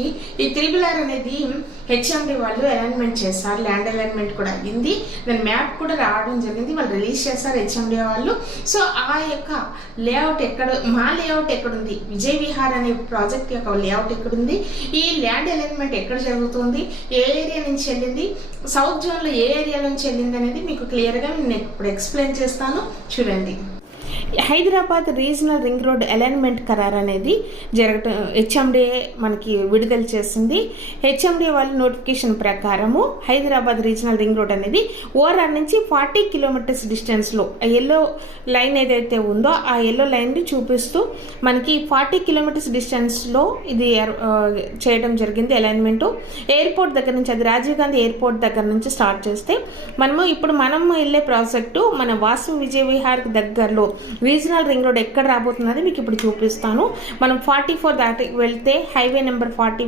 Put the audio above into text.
ఈ triple R అనేది HMD వాళ్ళు అలైన్మెంట్ చేస్తారు. ల్యాండ్ అలైన్మెంట్ కూడా అయింది, దాని మ్యాప్ కూడా రావడం జరిగింది, వాళ్ళు రిలీజ్ చేస్తారు హెచ్ఎండి వాళ్ళు. సో ఆ యొక్క లేఅవుట్ మా లేఅవుట్ ఎక్కడుంది, విజయ్ విహార్ అనే ప్రాజెక్ట్ యొక్క లేఅవుట్ ఎక్కడుంది, ఈ ల్యాండ్ అలైన్మెంట్ ఎక్కడ జరుగుతుంది, ఏ ఏరియా నుంచి వెళ్ళింది, సౌత్ జోన్లో ఏ ఏరియా నుంచి వెళ్ళింది అనేది మీకు క్లియర్గా నేను ఇప్పుడు ఎక్స్ప్లెయిన్ చేస్తాను, చూడండి. Hyderabad regional ring road alignment ఖరారు అనేది హెచ్ఎండిఏ మనకి విడుదల చేసింది. హెచ్ఎండిఏ వాళ్ళ నోటిఫికేషన్ ప్రకారము హైదరాబాద్ రీజనల్ రింగ్ రోడ్ అనేది ఓఆర్ఆర్ నుంచి 40 కిలోమీటర్స్ డిస్టెన్స్లో ఎల్లో లైన్ ఏదైతే ఉందో ఆ ఎల్లో లైన్ చూపిస్తూ మనకి 40 కిలోమీటర్స్ డిస్టెన్స్లో ఇది చేయడం జరిగింది అలైన్మెంటు. ఎయిర్పోర్ట్ దగ్గర నుంచి, అది రాజీవ్ గాంధీ ఎయిర్పోర్ట్ దగ్గర నుంచి స్టార్ట్ చేస్తే మనం వెళ్ళే ప్రాజెక్టు మన వాసు విజయ్ విహార్కి దగ్గరలో రీజనల్ రింగ్ రోడ్ ఎక్కడ రాబోతున్నది మీకు ఇప్పుడు చూపిస్తాను. మనం 44 దాటి వెళ్తే హైవే నెంబర్ 40